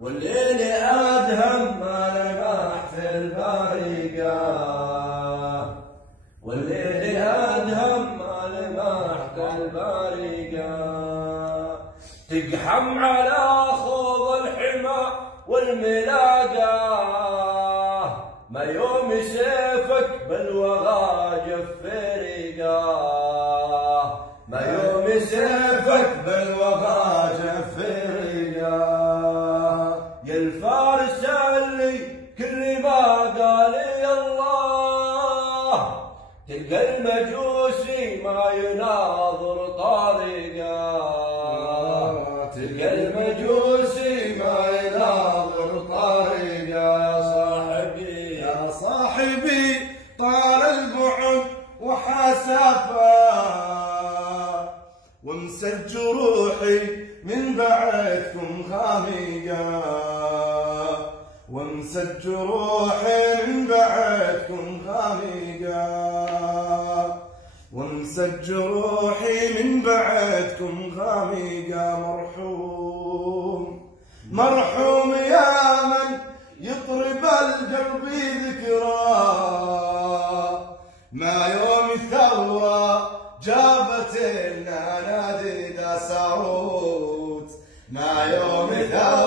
والليل أدهم ما لمح في البريقة، والليل أدهم ما لمح في البريقة، تقحم على خوض الحمى والملاقة، ما يوم سيفك بالوغى جفريقة، ما يوم سيفك بالوغى جفريقة، يا الفارس اللي كل ما قال يا الله، تلقى المجوسي ما يناظر طريقه، تلقى المجوسي ما يناظر طريقه. يا صاحبي طال البعد وحاسفه، ومسج روحي من بعدكم خامقه، ومسج روحي من بعدكم خامقه، ومسج روحي من بعدكم خامقه. مرحوم مرحوم يا من يطرب القلب ذكراه، ما يوم الثوره جابت لنا نادي صوت، ما يوم ثوره